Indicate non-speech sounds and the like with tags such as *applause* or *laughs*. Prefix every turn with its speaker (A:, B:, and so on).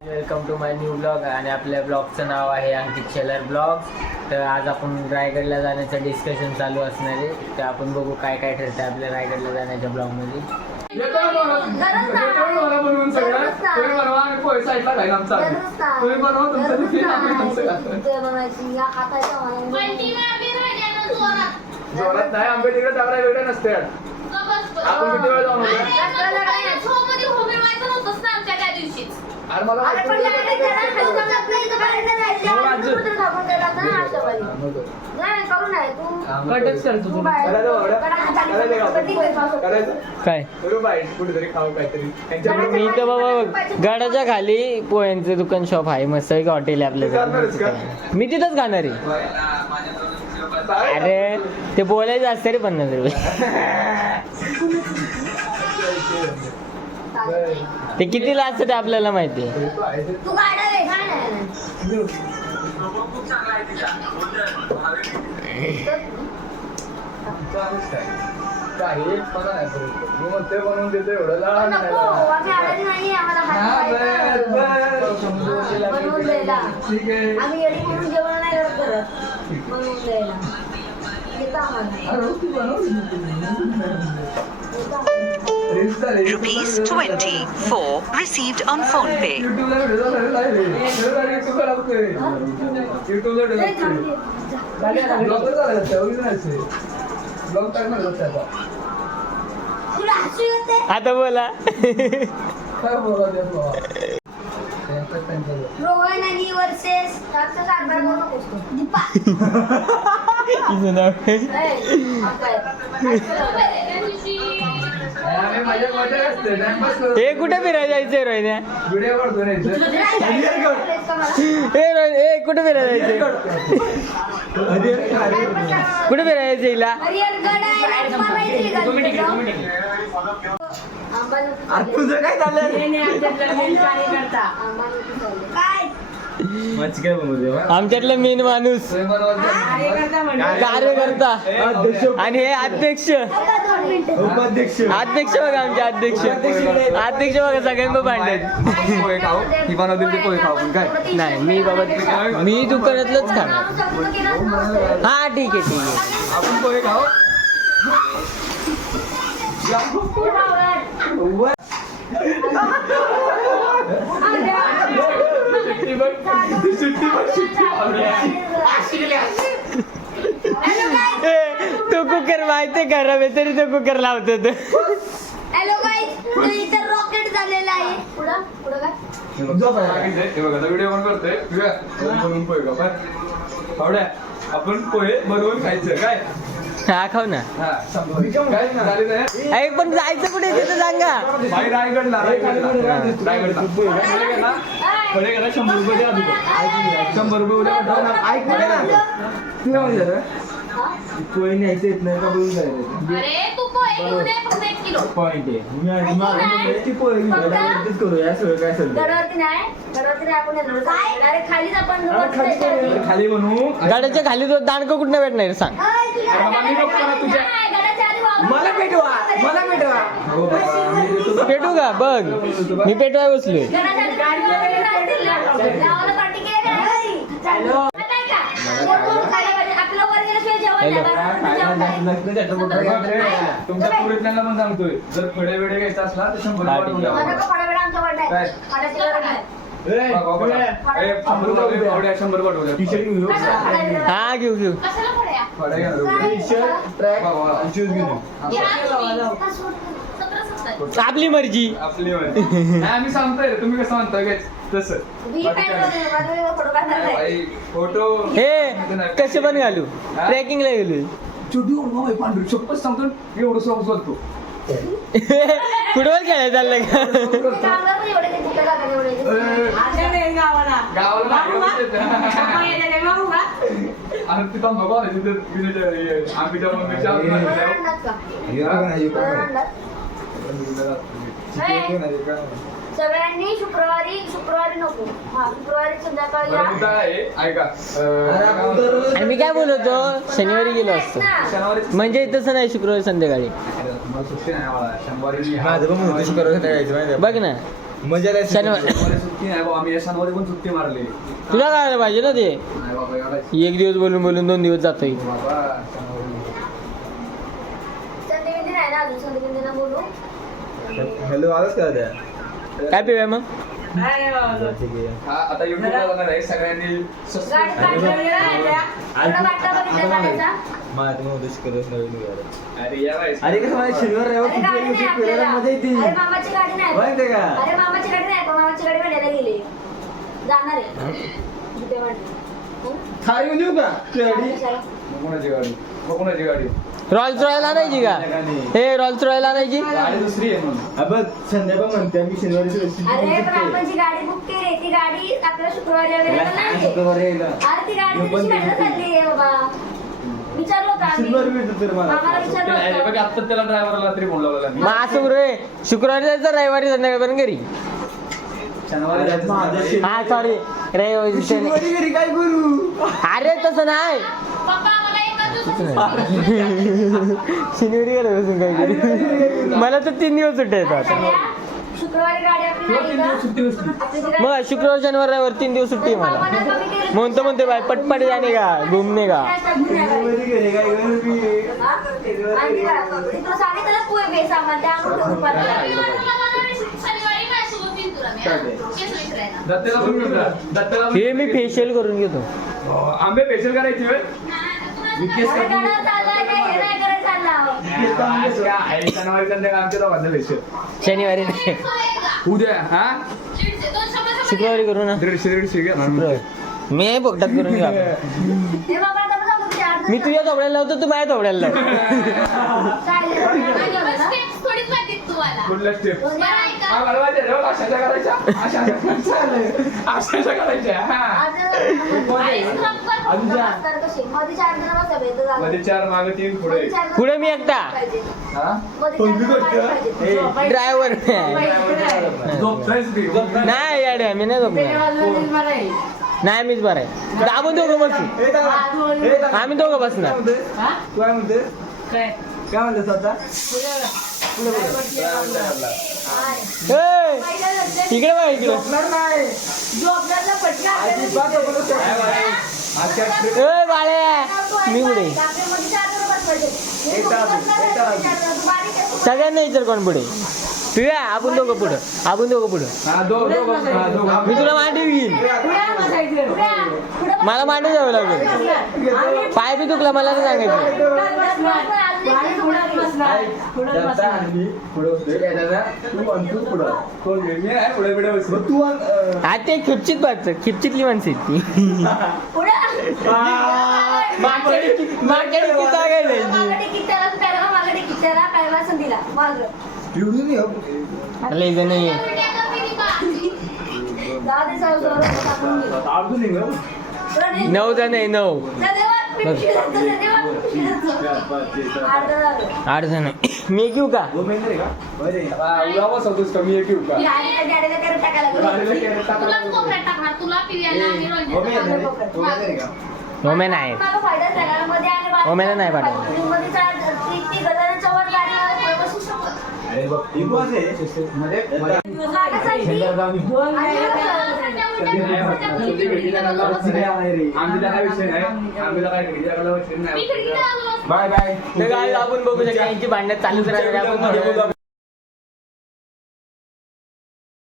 A: Welcome to my new blog आणि आपल्या ब्लॉगचं नाव आहे अंकित शेलर ब्लॉग तर आज आपण रायगडला जाण्याचं डिस्कशन चालू असणार आहे. तर आपण बघू काय काय ठरतं आपल्या रायगडला जाण्याच्या ब्लॉगमध्ये
B: येतो ना बनवून. येतो ना मला बनवून सगळं. तुम्ही
A: कटच करतो तू.
B: करायचं?
A: काय?
B: करू बाहेर कुठेतरी खाऊ काहीतरी. त्यांच्याबरोबर
A: मी तर बाबा गडाच्या खाली पोह्यांचं दुकान शॉप आहे मस्त एक हॉटेल आहे
B: तू जाणारच का?
A: आपल्या मी तिथंच खाणार आहे. अरे ते बोलायचं असतं रे पन्नास रुपये. *laughs* ते कितीला असतं ते आपल्याला माहिती? आहे
C: Rupees 24 received on PhonePe.
B: युट्यूबला व्हिडिओ झालेला आहे रे. युट्यूबला युट्यूबला लावतोय. युट्यूबला व्हिडिओ
D: ए, थांब
B: लावतोय.
D: की. जा.
B: ब्लॉगर झाला त्या original चे. ब्लॉग टाकणार होता त्याचा.
D: तुला हसू येते
A: आता बोला
B: काय बोला ते बाबा. त्यांचं- त्यांचं.
D: रोहन आणि वर्सेस त्याचा सातबार करू नकोस तू. दीपा
A: तिचं नाव
D: ए, हा
A: हे कुठे फिरायला जायचंय
B: इथं.
A: ए रोहित ए कुठे फिरायला जायचंय? कुठे फिरायला जायचं हिला?
B: तुझं काय झालं
A: आमच्यातला मेन माणूस. कार्यकर्ता. आणि हे अध्यक्ष.
B: उपाध्यक्ष
A: अध्यक्ष बघा आमचे अध्यक्ष. अध्यक्ष बघा सगळ्यांना भांडत
B: काय
A: नाही मी बाबा मी दुकानातलंच खाणार. हा ठीक आहे ठीक आहे.
B: आपण पोहे खाऊ
D: हे बावळट.
B: सुट्टी बघ सुट्टी बघ सुट्टी
D: हॅलो गाईज
A: ए, तो कुकर माहितीये खराब आहे तरी तो कुकर लावतो तो.
D: हॅलो गाईज रॉकेट झालेला आहे. पुढं पुढं काय?
B: हे बघा आता व्हिडिओ पण करतोय. बघा, बनवून पोहे खाऊ काय आवड्या आपण पोहे बनवून खायचं काय?
A: हा खाऊ ना.
B: हा. काय झाले नाही
A: अरे पण जायचं कुठे तिथं सांगा.
B: भाई रायगडला रायगडला. रायगडला. फळे शंभर रुपये द्या आधी. शंभर रुपये उद्या पाठवा. ऐक ना. तू काय म्हणते रे? पोहे न्यायचे येत नाही का बोलून जायचं
D: अरे तू पोहे घेऊन ये फक्त एक किलो.
B: पॉइंट आहे. ती पोहे घेऊन
D: फक्त
B: जायला ऍडजस्ट करू. या सगळं काय
D: नाही. गडवरती नाही आपण येणार. काय? अरे खालीच आपण
B: अरे खाली बनवू
A: गाड्याच्या खाली तो दांडकं कुठं भेटणार सांग.
B: अरे बाबा, मी बघतो ना तुझ्या.
D: मला
B: पेटवा. मला पेटवा. हो बाबा मी देतो बघ.
A: पेटू का? बघ. मी पेटवाय बसलोय.
B: बघ. तुमच्या पुरीतल्यांना पण सांगतोय. जर फळे वेळे घ्यायचा असला तर शंभर रुपये द्या. बघा, बघा. ए, शंभर रुपये वाढवूया, शंभर वाढवूया.
A: हा घेऊ घेऊ.
B: फळे घ्या ना. बघा, बघा.
A: आपली मर्जी.
B: आपली. नाही, आम्ही सांगतोय रे, तुम्ही कसं म्हणता काय बाई, फोटो
A: हे कसे पण घालू. ट्रेकिंगला गेलो
B: छोटी उडवा बाई, पांढरी शपथ सांगतो एवढं सॉंग बोलतो. *laughs*
A: फुटबॉल खेळायला चाललंय का?
B: गावाला आणि तिथं बघा. ना, तिथं हे, मम्मीच्या
D: सगळ्यांनी शुक्रवारी शुक्रवारी नको. हा शुक्रवारी संध्याकाळी या.
A: आणि मी काय बोलतो शनिवारी गेलो असतो.
B: शनिवारी
A: म्हणजे तसं नाही शुक्रवारी संध्याकाळी.
E: माझं पण शुक्रवारी माहिती आहे?
A: बघ ना.
E: मजा नाही
A: शनिवार
B: शनिवारी सुट्टी नाही बाबा आम्ही या शनिवारी पण सुट्टी मारली.
A: तुला काय पाहिजे ना ते?
B: नाही बाबा एवढा
A: एक दिवस बोलून बोलून दोन दिवस जातोय.
B: बाबा शनिवारी.
D: संडे बिंडे नाही ना अजून संडे बिंडे ना बोलू
E: हॅलो आलाच का त्या
A: काय पिऊया मग?
E: ठीक आहे.
B: हा आता युट्यूबला आहे सगळ्यांनी अरे या बाई.
E: अरे कसं मला शनिवार रविवार
D: अरे गाडी नाही
E: सुट्टी
D: आपल्याला.
E: मजा येते.
D: अरे मामाची गाडी नाही.
E: माहितीये का?
D: अरे मामाची गाडी नाही पण मामाची गाडी भाड्याला गेली. जाणार आहे. वाटलं.
E: थार का? गाडी?
B: मग कोणाची गाडी?
A: रॉयल्स रॉयल आणायची का? हे रॉयल्स रॉयल आणायची?
B: गाडी दुसरी आहे म्हणून.
E: अबे संध्याकाळ म्हणते मी शनिवारी सुट्टी
D: अरे पण. आपण जी गाडी बुक केली ती गाडी आपल्याला शुक्रवारी
E: याला
D: अवेलेबल
E: काय
D: नाही.
E: शुक्रवारी यायला?
D: अरे ती गाडी
E: मी पण
D: तुझी भेटत
E: बघितली.
D: चालली आहे बाबा. विचारलो का आम्ही.
E: शनिवारी भेटतो तर मला.
D: आम्हाला विचारलं
B: नाही,
D: होतं.
B: बघ आता त्याला ड्रायव्हरला तरी फोन लावला मी.
A: मग असं रे शुक्रवारी जायचं रविवारी संध्याकाळपर्यंत घरी.
B: शनिवारी जायचं
E: माझं
B: संध्याकाळी.
A: हा सॉरी रविवारी शनि-
E: शनिवारी घरी काय करू?
A: अरे तसं नाही. शनिवारी गेलं बसून काय करू मला तर तीन दिवस सुट्ट्या येतात मग शुक्रवार शनिवार रविवार तीन दिवस सुट्टी आहे मला. म्हणतो म्हणते बाय पटपट जाणे का घुमने का
D: हा? मी
A: फेशियल करून घेतो
B: आंबे फेशियल करायची
D: हे
B: शनिवारी संध्याकाळी आमच्या दोघांचं फेशियल
A: शनिवारी नाही
B: उद्या हा
A: शुक्रवारी करू ना
B: दीडशे दीडशे घ्या ना.
A: शुक्रवारी मी आहे करून
D: हे अर्ध
A: मी तुझ्या थोड्याला लावतो तू माझ्या लाव
B: स्टेप हा करायच्या अशा करायच्या *laughs*
D: मध्ये. चार.
B: मागे तीन पुढे.
A: मी एकटा.
B: हा?
A: ड्रायव्हर.
B: बी.
A: नाही याड्या मी नाही झोपणार. नाही मीच बरं आहे. आपण दोघं बसू.
E: ए, दादा. ए, दादा.
A: आम्ही दोघं बसणार.
E: काय म्हणते? तू काय म्हणते काय? म्हणतेस आता?
A: इकडे बघ इकडे. बाळ्या मी पुढे.
D: हे
A: सगळ्यांना विचार कोण पुढे? तुया आपण दोघं पुढं. आपण दोघं पुढं.
B: हा, दोघं- दोघं- हा, दोघं.
A: मी तुला मांडी घेईन. मला मांडी द्यावं लागेल. पाय बी दुखला मला नाही सांगायचं. हा ते खिपचित बाजचं खिपचितली माणसं ती. जागा.
E: एवढी नाही हो.
A: लय जण आहे.
E: अजून नाही हो.
A: नऊ जण आहे नऊ आठ जण आहे. मी घेऊ का
E: दोन महिने का
B: का?
A: नाही
B: पाठवत
E: बाय बाय
A: आपण बघू शकता. यांची भांडण चालूच राहणार आपण